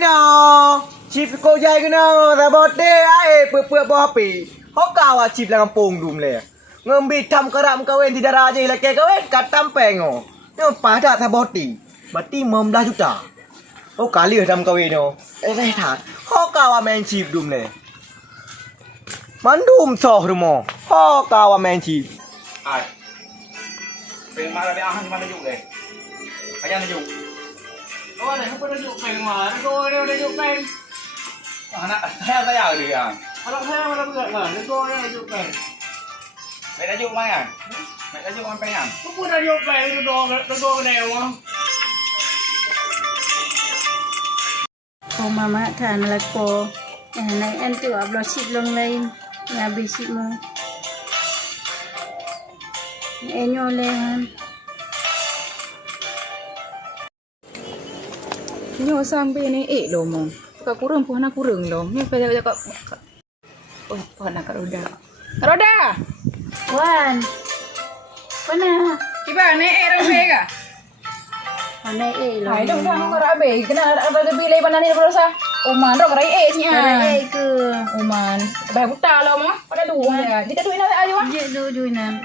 No, chip cô dây cái nó ra bọt đê ai bữa bò pì, họ cao à chip là kampung dum le, ngambil tam karam kawin tidak raja lah kawin katam pengo, nhưng pada tha boti, berarti 15 juta, oh kali tam kawin no, thà, họ cao à men chip dum le, man dum soh rumah, họ cao à men chip, ai, pengen marah dia ahan mana juga deh, aja nih juga. Oh, ada apa dah juga pengen marah, kau ada juga pengen. Anak saya ada dia. Anak saya mana juga lah, kau ada juga pengen. Mày đã dùng mai à? Mày đã dùng con pengen à? Kau đã dùng pengen, đồ cái này không? Cô mama thà là cô này em tự áp lo xịt lông lên là bị xịt mà em nhô lên Nyo sampai ni lo mo. Kak kurang puan aku kurang lo. Ni pada kak. Oh, puan nak roda. Roda. Wan mana Kiba ni orang bega. mana lo Hai dong dong kau rabe. Kena ada pilih mana ni kalau sah. Oman dong rai nya. mana ke Oman. Bah buta lo mo. Pada dua ya. Kita duit nak aja. je tu juinan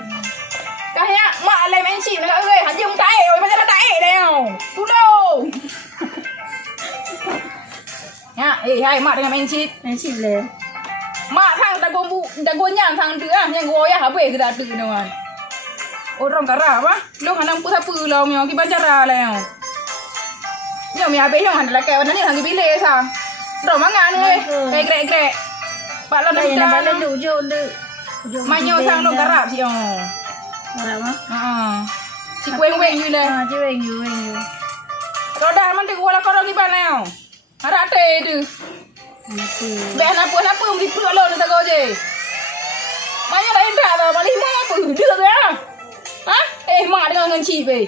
Kahnya mak lem ensi nak oi. Haji mu tae oi macam tae deo. Tu do. Ya, hai mak dengan ensi. em xịt lên Mak thang ta gua nyang thang tu ah, yang gua ya habe ke tu nawan. Orang kara apa? Lo hanam pu sapu lo myo ki bacara la yo. Yo mi abe yo han la ke wan ni thang ki bile sa. Ro mangan oi. Kai grek. Pak lo đây là dah bạn lên đủ vô được Mai nyo sang lo kara si yo. làm á Ha. Si weng như le. chứ anh như Ro dah man tu wala karo ki ban la yo. Ara te tu. Be apa mesti pu lo ta go je. Mai nyo dah indah dah, mali mo pu được ya. Hah? Mak dengan ngan chi be.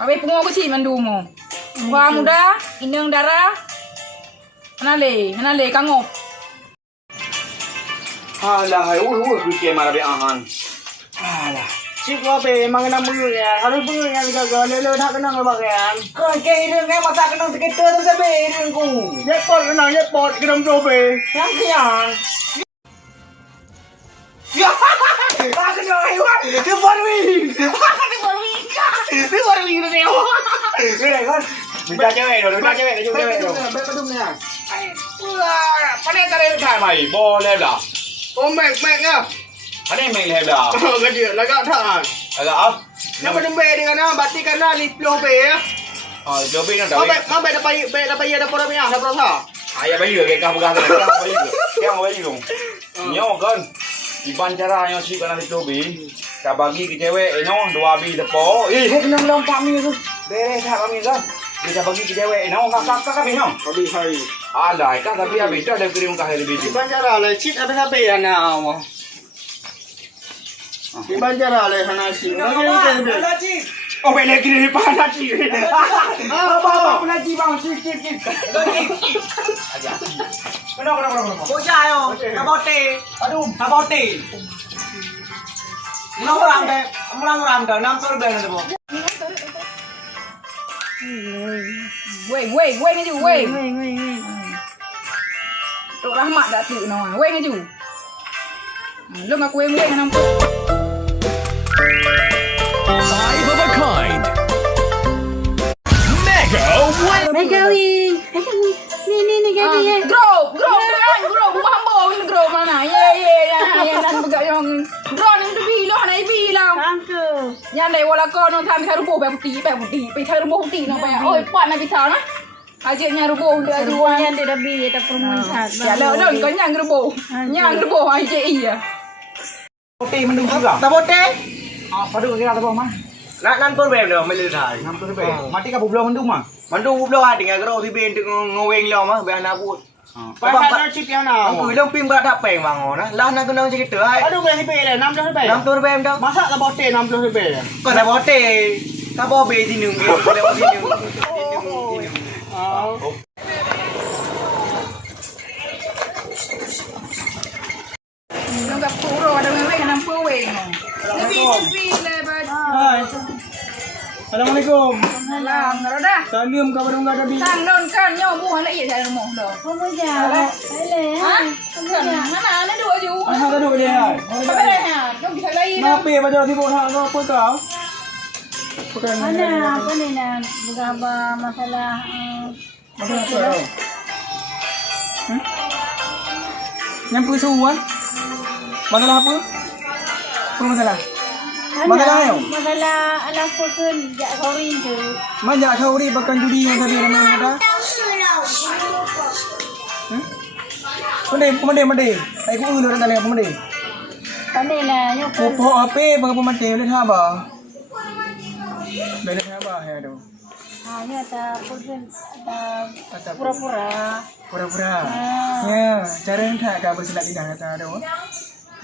Abe pungo ko chi man du mo. Wa muda, inang dara. Hanale kangop. Alah, ui, fikir marah dia ahan. Alah. chip nó về mang cái năm mươi nhà, nó bự nhà giờ lên thằng cái năng bạc nhà, còn cái đường em mà sao cái năng cái tơ nó sẽ về đường cùng, nhất bọt cái đồng đồ về, sáng cái nhà. Ba cái đồ hay quá, cái bọt vì nó đeo. Cái này con, Mình ra chơi rồi, ra chơi rồi. cái đúng nè. Cái này ta đâyถ่ายใหม่บอเลยเหรอ Ô mẹ nhá. อันนี้ไม่เลยเหรอ Cái gì là gạo thợ. อะไรอ่ะ Nó mà đừng về đi nó, bắt đi cái nó lip lô về á. อ๋อเดี๋ยวพี่นั่นเดี๋ยว Nó về nó bay nó có đâu nhá, nó có thở. อ่ะอย่าไปเหลือแกกับกันเลยแกเอาไปเหลือแกเอาไปลงเนาะกันdi bancara yang si kana itu bi ka bagi ke cewek eno dua bi depo nang kami tu beres hak kami kan kita bagi ke cewek eno kakak kami no Có đi hay. ada kan tapi habis tu ada kirim ke hari bi Di Banjara là chít apa sampai ya nào mà. Di Banjara là hana si. Nó cái gì? oh bele kirim panas si Apa pula di bang chít. aja kenapa Cô trai không? Nó bọt tê. Nó bọt tê. Nó làm đời 500 rupiah nanti, Bu. Weng cái gì weng. Độ rahmat đã tự nó weng cái gì. Lúc mà weng năm. Five of a kind. Mega win. mấy cái gì nè cái gì Grow bukan hamba ini grow mana. Ya dan buka yang grow ni tu bi lo hanai bi lah. ăn cơ Yang dai wala ko no tham khai rubo be putih pe khai rubo putih no pa. Oi puan na bitau na. Aje nya rubo dia Aduh, jual. yang tidak bi kita permulaan. Ya lo don ko nyang rubo aje iya. Putih mendung juga. Tao bọt tê. Apa tu kira apa mah? 500 rupiah dah, mesti dah. 60 rupiah. Mati ka bublo mendung mah. Mandu ublo hati nga karo thì bên ngoweng lo mà bên nào cũng. Phải nó chip yang nào? Gửi lông pin bạc tháp bèn vào ngõ đó, lá nó cứ nâng cho cái tựa hay. Aduh beli rupiah le 500 rupiah. 500 rupiah em đâu. Masa la bote 500 rupiah. Còn là bọt tê, ta bò bê thì nương bê, còn là bò thì nương. Nung ka puro ada ngai nam pu weng. Bi le ba. Assalamualaikum. Salam, roda. Salam kabar enggak ada bi. Tang don kan nyo bu hala không có già đấy lẽ hả không cần nó đùa chú Ha ta duk dia. không biết đây hả không bisa lagi Na pe ba jadi bon ha apa kau? Bukan mana apa nih nah berapa masalah masalah apa tau? Yang persuan? Masalah apa? Apa masalah? Masalah ayo. masalah anak pun jak sorry tu Mana kau ni bahkan judi yang tadi nama kata? Mende. Ai ku ulu dan tanya mende. pandai lah nyok Popo apa bang pemante boleh ha ba? Boleh ha ba ya tu. hanya tak pun tak pura-pura Pura-pura. Ya, cara entah kau bersilat lidah kata tu.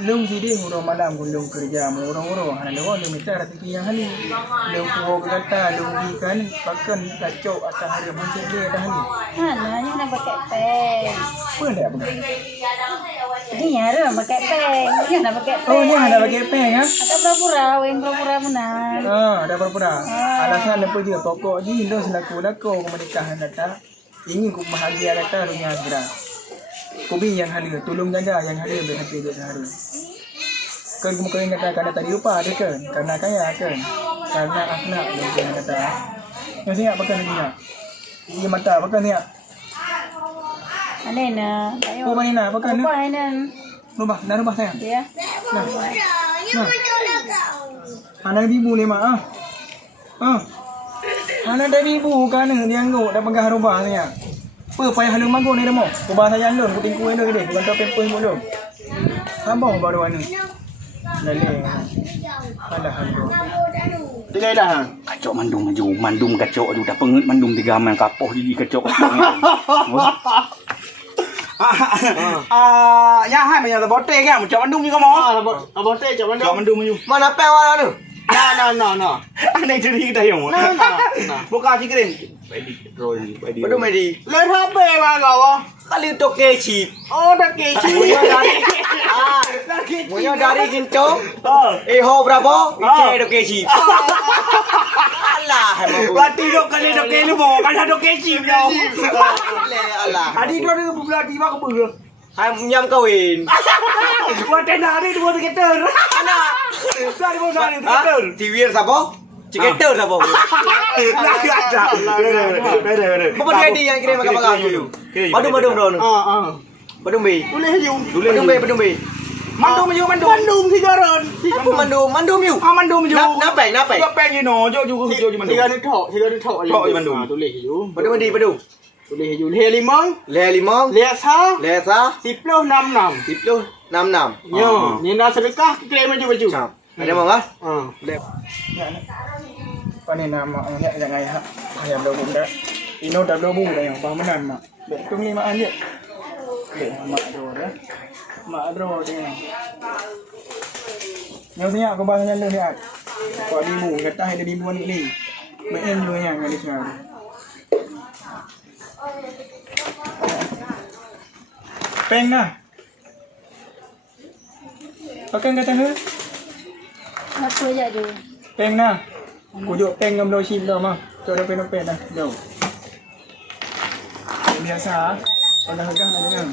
Lung sidi huro malam lung kerja murung-murung hana lewa lung minta rati yang hali. Lung puho kata lung ikan pakan kacau atas hari muncul dia dah hali. mana yang nak pakai peng Apa dah apa? ini nyara pakai peng ni nak pakai Oh, peng ni ada bagi peng ah. ada pura-pura weng pura-pura benar Ada pura-pura. Alasan apa je pokok je lo selaku menikahan kata ingin ku bahagia kata dunia akhirat. Kubi yang halia, tolong jaga yang halia berhati dia sehari. Kan kemungkinan kata karena tadi lupa ada kan, karena kaya kan, karena akhlak mungkin kata. Yang siap pakai dunia. Ini mata pakai ni. aneh nah ayo Oh mana pakai ni? apa ini Rubah sayang. ya Nah. Anak ibu ni mak Anak dari ibu kan dia ngok dah pegang rubah ni. Apa payah lu mago ni demo. Ku bahasa yang lun, ku tingku ni gede, ku bantu pempes mu lu. Sambung baru anu. Dale. Ada hal tu. Tinggal dah. Kacau mandum kacau dah pengut mandum tiga man kapoh jadi kacau. Yang hai macam bote kan, macam mandum juga mau. Abang teh cak mana? Macam mandum ju. Mana peng wala tu? No. Aneh jadi kita yang. Buka sikirin. Baik draw ni, baik. Betul medi. Lepas apa wala kau? Kali tu kecip. Oh, dah kecip. Punya dari kincong. Ho berapa? Ice tu kecip. Alah, Berarti dok kali dok kelu mau, kan dok kecip dah. alah. Tadi dok dia bulan tiba ke ber. Hai nyam kawin. Buat tenda ni dua skater. Anak. Dari mana ni skater? Tiwir siapa? Ciketer siapa? Lagi ada. Bere. Apa dia yang kirim makan tu? Madum ron. Madum be. Madum be. Mandum sigaran. Apa mandum you? Mandum ju. Napeng. Napeng you no, jo mandum. Tiga ni thok Thok je mandum. Tulis you. Madum. Tulis hijau le limang, Le limong. le sa, Le sa. 1066. 66. Yo, ni nak sedekah klaim baju. Cap. Ada mau kan? Pani nama ni jangan ya. Ayam lobu dah. Ino dah lobu dah yang pamanan mak. Dek tu 5an je. Dek mak dro dah. Mak dro dia. Yang ni aku bahasa lu ni. Kau dibu kata ada dibu ni. Main lu yang ni sekarang. Peng nah. Pakai kata ni. apa aja tu Peng nah. Kujuk peng ngam lo sim dah mah. Cok dah pen dah. Jom. Biasa. Kalau dah pegang dah jangan.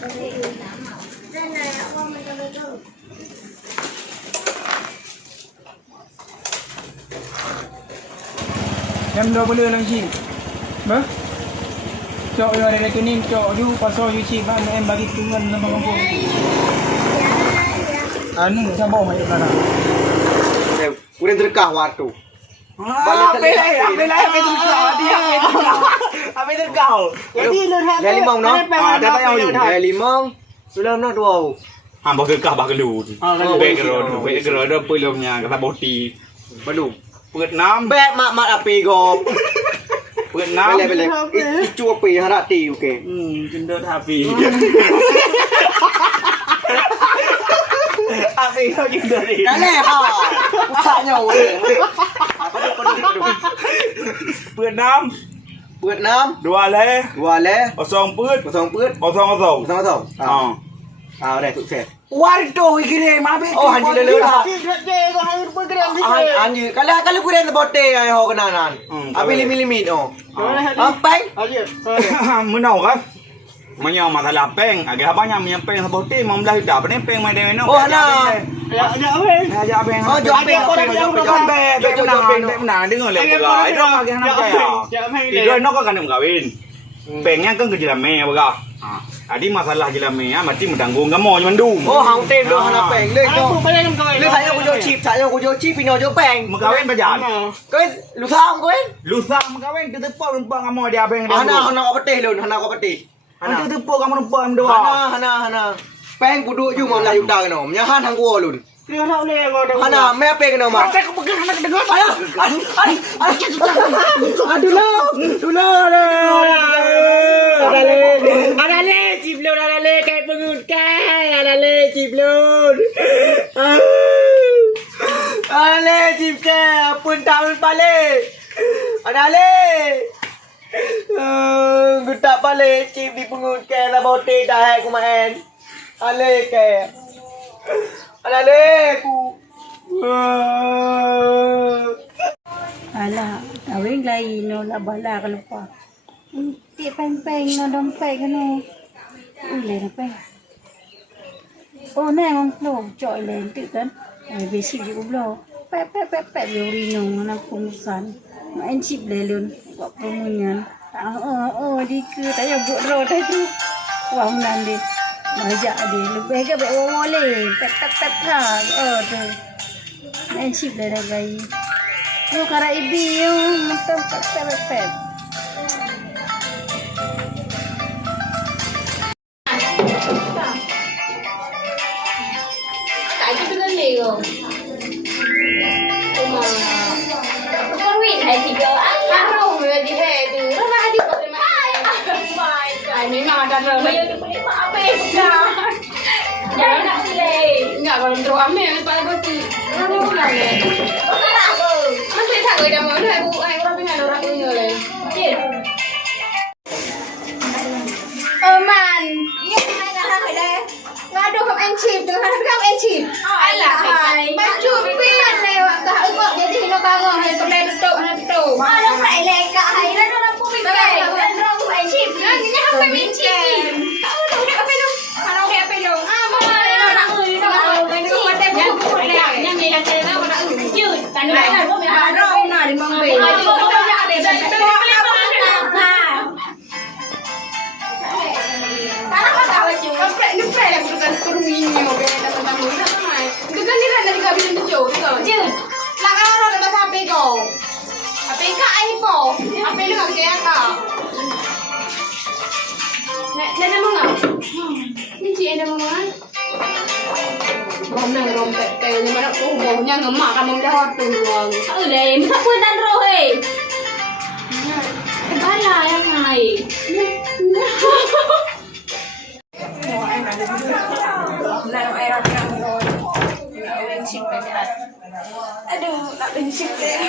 Jam 20 lang sim. Ba? Cok yo ada rekening cok you pasal you sim kan em bagi tunggan nama kampung. Anu sabau mai kana. Udah terkah waktu. Apa terkau? Le limong no. Dah tak you. Le limong. Sudah nak dua. Hamba terkah bah gelut. Background dah pelumnya kata boti. Belum. เปิดน้ำ แบะมาอปีกอบ เปิดน้ำ ไปเลยอีจัวปีฮาระตีโอเค จินเดอร์ทาฟีอาฟีเขาจินเดอร์ดี นั่นแหละค่ะอุตส่าห์เหนียวเลยมาดู เปิดน้ เปิดน้ ำดูอะไร ำดัวแล้ว เอาซองปืด ผสมปื๊ด เอาซอง ผสมผสม อ๋อ เอาได้ถูกเสร็จ วันโตอีกทีมาพี่ โอ้หันยืนเร็วๆค่ะ J ko hay pun keren di. หันยืนกันเลยกูเรียนบอลเตะไอ้หอกนานๆเอาไปลิมิตอ๋อเอาแป้ง Aje. มือหนาวครับ Manya masalah peng, agak banyak punya peng seperti membelah hidup. Ni peng main dengan Oh, nah. Ya apa? Aja peng. Oh, jom peng, menang dengar le buka. Itu agak nak percaya. Itu nak kan nak kawin. Pengnya kan kejilame buka. Adi masalah jilame ya mesti menanggung kamu mendung. Oh, hang tem dah hana peng le. Aku boleh nak kawin. Le saya aku jual chip, pino jual peng. Mengkawin berjalan. Kawin lu tahu kawin? Lusa mengkawin kita tepuk numpang kamu dia peng. Hana kau petih lun, hana kau petih. Kita tepuk kamu numpang dua. Hana. Peng kudu ju mau layu dah no. Nyahan hang gua lun. Dia nak boleh kau dah. Hana, me peng no ma. Aku pegang anak dengar. Aduh le. Ada le, ciblon ada le kayak pengut kai. Ada le ciblon. Ada le cip kai, pun tahun balik. Ada le. Gutak balik cip di pengut kai la bote dah hai ku main. Ale kai. Ada le ku. Ala, kawin lain no la bala ka lupa. Ti peng no dompet ka no. Ule na peng. Oh, nè con lô trọi lên tự tấn. Về xịt thì cũng lô. Pep vô đi nồng nó không sẵn. Mà anh chịp lên luôn. Gọi cô mùi nhắn. Đi cứ tại giờ vụn rồi thấy chứ. Vòng làm đi. Nói dạ đi. Lúc bé các bé ô lên. Pep thả. Rồi. Anh chịp lên là gầy. Yo kara ibi yo. Mantap pep. Tại cái thứ liều mà con vị này thì giờ ăn rau người thì hè từ nó ra đi rồi mà ai mấy mà đặt rồi bây giờ tụi mình bảo bê ra vậy là gì đây nhà còn đồ ấm này phải có gì nó đâu là này nó sẽ thằng người đàn ông này bu ai có bên này đâu ra người này chết man nhưng hai cái thằng ở đây ngã đồ không ăn chìm từ hai thằng ăn chìm ai là hai mà chụp pin này cả ứng gọi vậy thì nó cao ngon hay tụi này tụi nó phải là cả hai nó cũng bị kẹt nó không ăn chìm nó không phải ăn chìm đâu đẹp phải đâu mà đâu đẹp phải đâu mà nó đã người nó không có đẹp không có đẹp nhưng vậy là thế nó đã chứ tại nó là có mẹ rau nào đi mang về nó ra để Ini pera bukan kurunginya, beda tentang muda sama. Itu kan dia dari kabin itu jauh, itu kan. Jauh. Lah kan orang ada HP kau. HP kak iPhone. HP lu nggak kayak kak. Nene mau nggak? Ini cie nene mau nggak? Hôm nay rompet kayak gimana tuh baunya ngemak kamu udah hotung doang. Deh, bisa punan rohe. Bala yang hai. Aduh, nak bencik deh.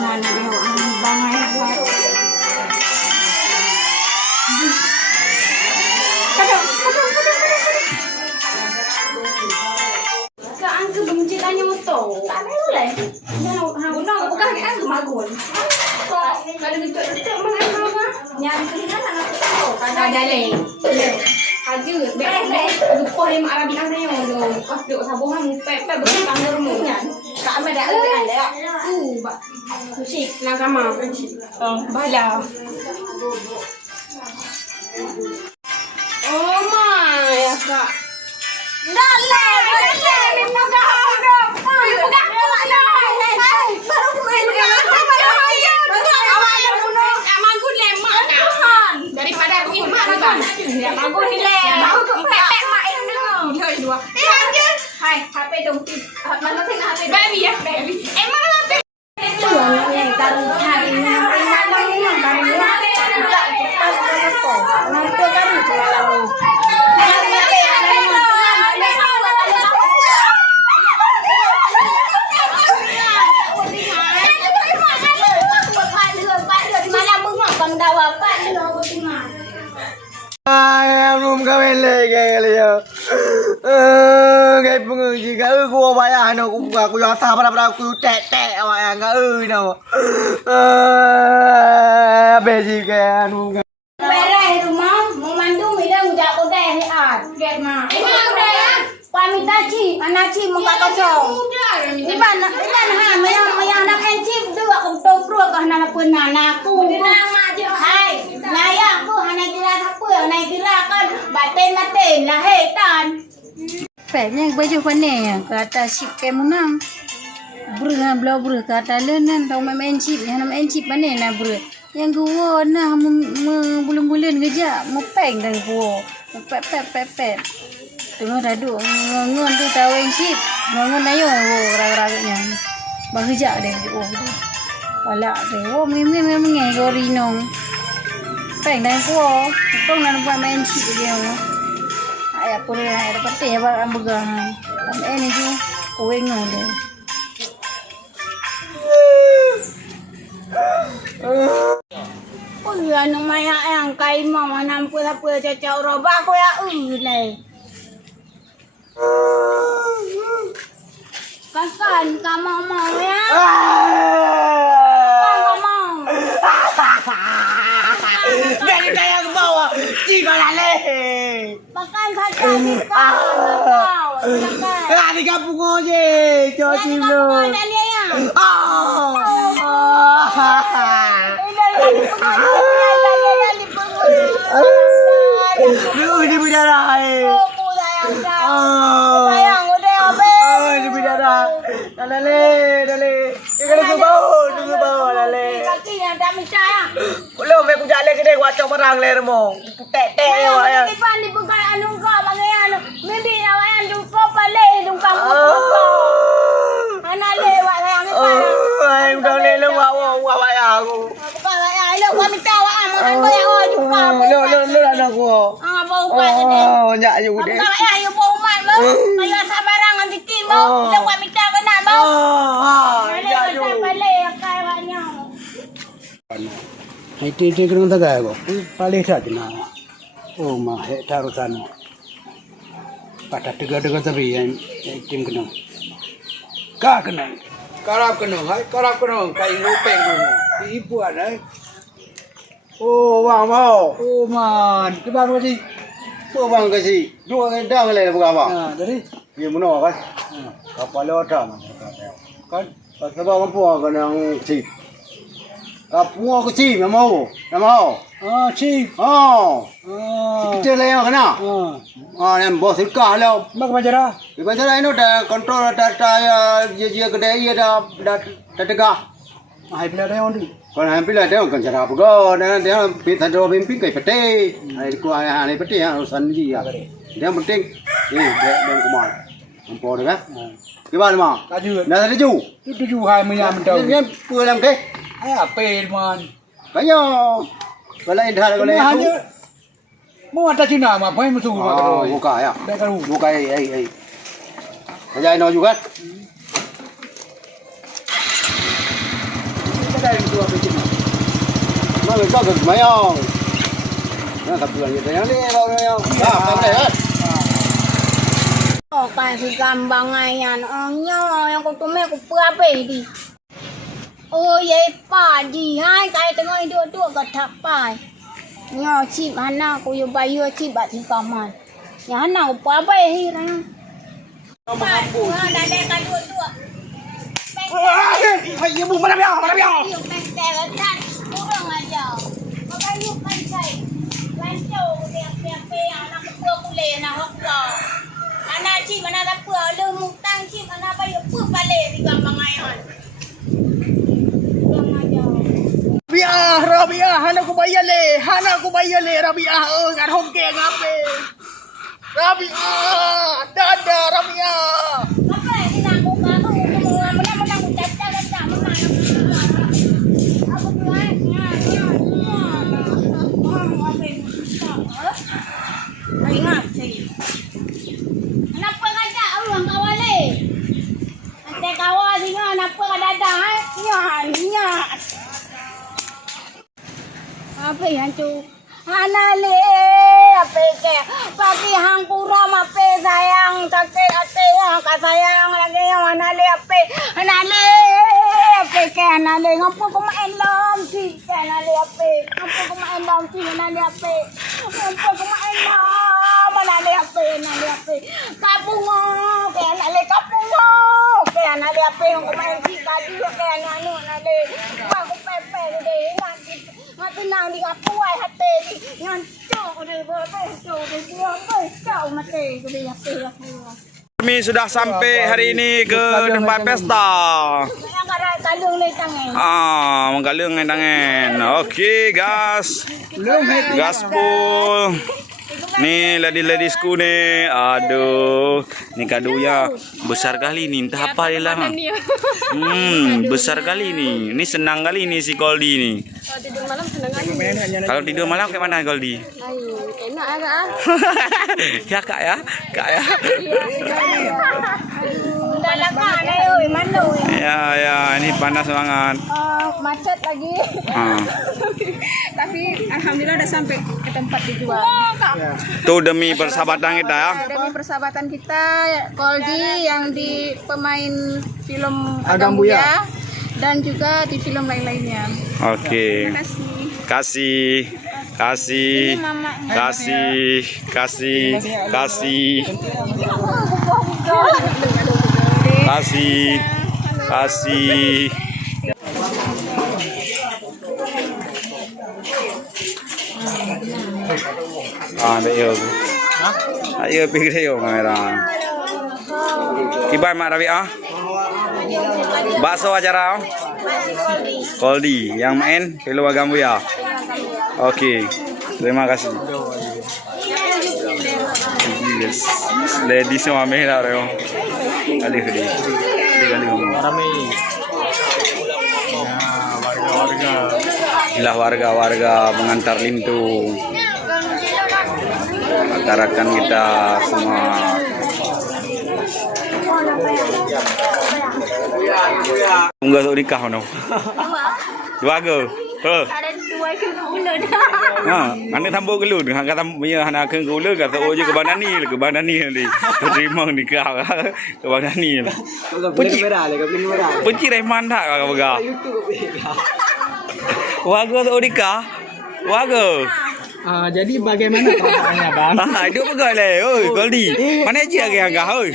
Mana dia orang bangai buat. Ang kebenciannya motor. Tak ada boleh. Hang guna bukan kan kemagun. Kok kalau gitu mana apa? Yang keringan anak tu. Ada le. Haju beres. Lupa lima Arabi ada yang dong. Pas duk sabuhan pepe bertang rumahnya. Tak ada ada. Ba. Musik lang kama. Bala. Oh my, ya kak. Dale, minta harap. Bukan baru main Magun lemak kan. Daripada aku imak kan. Ya magun ni le. Baru tu pepek mak ini. Dia dua. Anjir. Hai, HP dong. Mana sih HP? Baby ya, baby. Emang HP. Chuang yang taruh hari ini. kali ya. Kayak penguji kau gua bayar no aku yang sabar aku tek awak yang kau no. Besi kayak anu. Beres rumah, mau mandu bilang udah ni get mah. Pamit aci, anaci muka kosong. Di mana? Mayang nak encip tu aku topro kah nak pun aku. Hai, naya aku hana kira siapa, naya kira kan baten lah hetan. Peknya baju panen kata sip kemunang. Berenang belau ber kata lenan tau main encip, hana main encip panen na ber. Yang gua nah bulan-bulan kerja, mepeng dah gua. Pep. Tengah dadu ngon tu tahu yang sip. Ngon ayo raga-raganya. Bahujak deh oh tu. Palak deh. Oh mimi ngai gorinong. Peng dah gua. Tong nak buat main sip dia. Ayah pun ada patih abang ambegang. Tapi ni tu kowe ngol deh. Oh ya nang maya yang kai mama nampu apa cacau roba ko ya ulai. Kasan kamu mau ya? Kamu. Dari kaya ke bawah, tiga lale. Makan saja ni kau. Makan. Di kampung oje, cuci lu. Di bidara hai. Sayang udah apa? Di bidara. Dale. Ikut ke bawah, dale. Kaki yang dah percaya. Lo me ku jale gede wa coba rang ler mo. Tek wa ya. Di pan di bukan anu kau bagai anu. Mimpi awak yang jumpa pale dungkang. Mana lewat sayang ni pan. Ai udah le wa ya aku. Bukan ayah lo kau minta awak makan kau yang awak jumpa. Lo anak ku. Ah bau pan ni. Oh, nyak you Bukan gede. ayah you bau mat lo. Ayah sabarang nanti timo. Lo kau minta kau nak bau. Mana Nyak you. lewat pale kai awaknya. Hai titi kerung taga ko. Paling saja na. Oh mah he tarusan. Pada tega tapi yang tim kena. Ka kena. Karap kena. Hai karap kena. Kai rupeng tu. Ibu ada. Oh, wang mau. Oh man, ke baru tadi. Oh, wang kasi. Dua gendang le bukan apa? Ah, dari. Ye muno kan. Kapal otam. Kan. Sebab mampu kan yang si. Kapal ke si mau. Mau. Ah, cik. Oh. Ah. Kita le yang kena. Ah. Nem bos ka lo. Mak bajara. Di bandara ini dah kontrol data ya je gede ya dah tegak. Hai bila ada yang di. Còn hai pila đeo cần chả đạp go nên đeo bị thay đồ bị pin cái phải tê này qua này phải tê hàng sân gì à đeo một tinh đi đeo của mày không bỏ được á cái bạn mà Kaju. này là chú Itu 20 mình đâu. em vừa làm cái Ai apa man. cái nhau cái này thay cái này Hanya mau ada Cina mah, apa yang musuh oh vô cái à Dah kan. vô cái ấy cái này nó juga Kita dari dua Cina. nó người có cực mấy không nó tập luyện như thế nó đi đâu đâu cái này hết Oh, kasi gambangan yang kau tume kau apa di? Oh, ye pa di, hai kai tengah dua kat tapai. Nyo chip hana kau yo bayu chip bat di kamar. Ya hana kau apa hi rang? Pa, dah dekat dua. Hai, ibu mana biar. Yuk kan kurang aja. Makan yuk kan cai. Lanjau dia anak kepua kule nak hokka. Anak cik mana tak apa, lu mutang cik mana bayar apa balik di gampang ayan. Kurang aja. Rabiah, hana ko bayar le, Rabiah, ngan hongke ngape. Rabiah, dada Rabiah. Apa yang nak buka tu? Menang ucap jangan tak menang. Apa tu ai? Ai ngap sih. Kenapa kata orang kawale? Ante kawal sini kenapa ada nya. Apa yang tu? Hana le apa ke? Pagi hang sayang lagi yang anale ape. Anale ape ke anale ngapa kau main lom si anale ape. Ngapa kau main lom si anale ape. Ngapa kau main lom anale ape. Kapungo ke anale kapungo. Ke anale ape kau main si tadi ke anale. Aku pepe deh nanti. Mati nang di kapuai hati ngan cok deh cok deh cok mati gede hati aku. Kami sudah sampai hari ini ke tempat pesta. Yang ada kalung ni tangan. Menggalung tangan. Okey, gas. Gaspol. Ni ladies-ladiesku ni. Aduh, ni kado ya besar kali ni. Entah apa dia lah. Besar kali ni. Ni senang kali ni si Goldi ni. Kalau tidur malam senang aja. Kalau tidur malam ke mana Goldi? Enak agak. Ya kak ya, kak ya. Dalam mana oi mana oi. Ya, ini panas banget. Macet lagi. Tapi alhamdulillah udah sampai ke tempat tujuan. Tuh demi persahabatan kita ya. Demi persahabatan kita, Goldi yang di pemain film Agam Buya. dan juga di film lain-lainnya. Oke. Kasih. Ayo pergi dia kamera. Kibai mak Rabi'ah. Bakso acara. Goldi yang main film Agam Buya. Oke. Terima kasih. Yes. Ladies semua merah reo. Kali. Inilah warga mengantar lintu. Masyarakat kita semua. Enggak tahu nikah no. Dua ke? Ada dua kena. Anda tambah gelut, kata punya anak ke gula kata je ke banani nanti. Terima nikah ke banani. Penci Rahman tak kau bega. Warga tu nikah. Warga. Jadi bagaimana perasaannya, Bang? Itu begal le. Oi, Goldi. Mana je agak oi.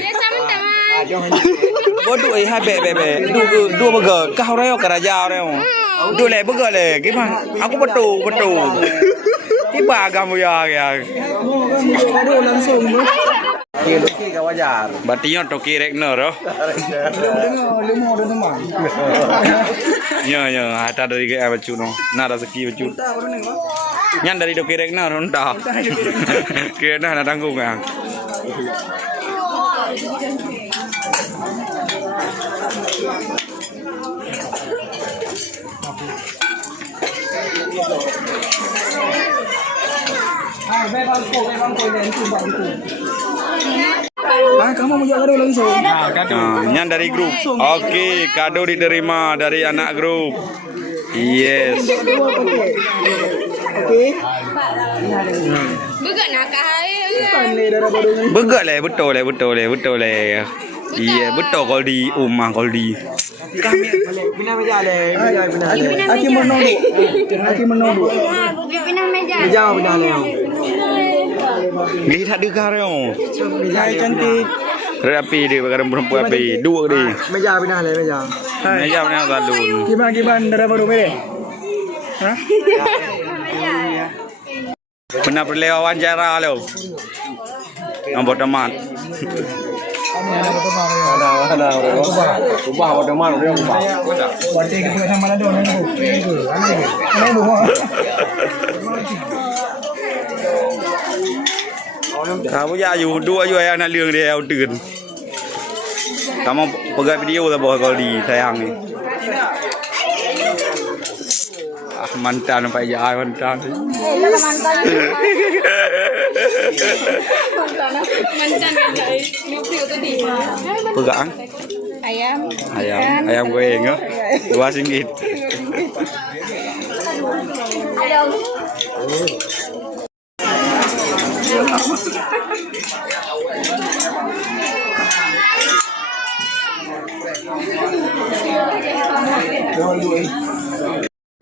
Bodoh hai be. Dua begal. Kau reo keraja reo. Dua le begal le. Gimana? Aku betul. Tiba Agam Buya ya. Baru langsung. Okey kau wajar. Batinya toki rekner oh. Lemo dan teman. Ya, ada dari ke bacu no. Nah rezeki bacu. Nyan dari toki rekner entah. Kena nak tanggung kan. Kamu mau kado langsung? Nyan dari grup. Okey, kado diterima dari anak grup. Yes. Okey. Begat nak kahai. Begat le, betul le. Iya, betul Goldi, Umah Goldi. Bina meja le. Aki menunggu. Pinang meja. Meja bina le. Ni tak dengar yo. Meja cantik. Rapi dia perkara perempuan api. Dua dia. Meja bina le meja. Meja mana salun. Gimana darah baru mere? Hah? Pernah perlu wawancara lo. Nombor teman. Ada. Ubah teman dia ubah. Warte kita sama ada orang tu. Ana bu. Kamu ya dua ayah anak liang diaตื่น. Kamu pegang video tak bawa Goldi sayang ni. Mantan apa ya mantan. Mantan guys. Lupa tadi. Pegang. Ayam goreng ya. RM2.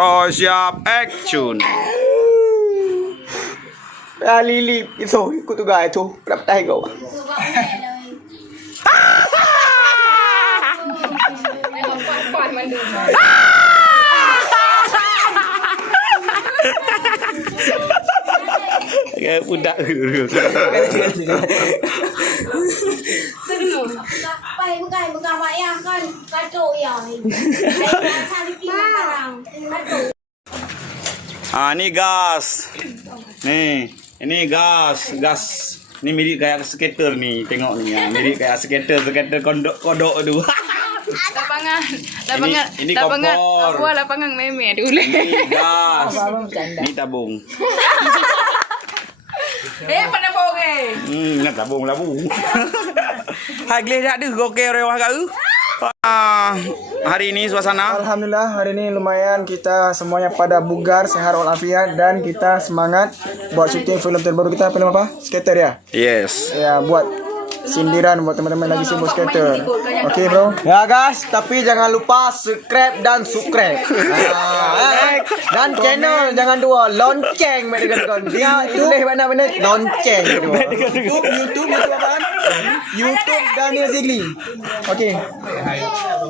Oh, siap, action. Lili itu ikut tu guys tu. Berapa tahun kau? Kayak budak. Bay bukan wayang kan kacau ya. Cari barang. Ini gas. Nih, ini gas. Ini mirip kayak skater nih, tengok nih ya. Mirip kayak skater kodok tu. Ini kompor. Aku lapangan meme dulu. Ini gas. Ini tabung. Pada boge. Nak tabung. Hai Glenn ada gokil rewah kau. Hari ini suasana. Alhamdulillah hari ini lumayan kita semuanya pada bugar, sehat walafiat dan kita semangat buat syuting film terbaru kita. Film apa? Skater ya? Yes. Ya, buat sindiran buat teman-teman lagi sibuk skater. Oke, bro. Ya, guys, tapi jangan lupa subscribe dan subscribe. Dan channel jangan dua lonceng mereka kan. Dia tulis mana-mana lonceng gitu. YouTube apaan? YouTube Daniel Zigli. Oke.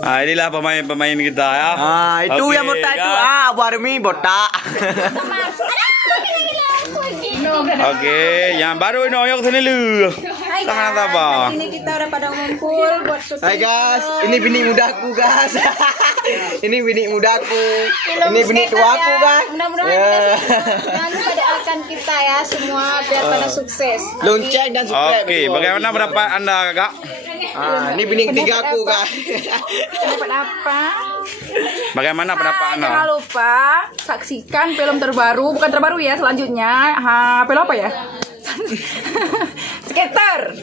Inilah pemain-pemain kita ya. Itu Okey, yang botak itu. guys. Warmi botak. Okey, yang baru ini oyok sini lu. Tangan apa? Ini kita udah pada ngumpul buat syuting. Hai guys, ini bini mudaku guys. Ini bini mudaku. Ini bini tuaku guys. Mudah-mudahan jangan lupa doakan kita ya semua biar pada sukses. Lonceng dan subscribe. Okey, bagaimana pendapat anda kakak? Ini bini ketiga aku guys. Dapat apa? Bagaimana pendapat anda? Jangan lupa saksikan film terbaru, bukan terbaru ya, selanjutnya. Film apa ya? Skater.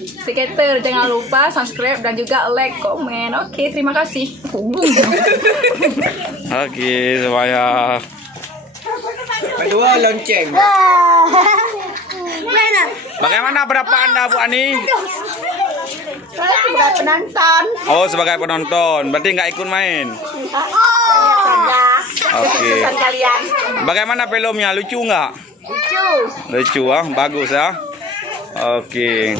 Jangan lupa subscribe dan juga like, komen. Oke, terima kasih. Okey, supaya Kedua lonceng. bagaimana pendapat anda Bu Ani? Sebagai penonton. Oh, sebagai penonton, berarti nggak ikut main. Okey. Kalian. Bagaimana filmnya? Lucu nggak? Lucu ah, bagus ya. Okey.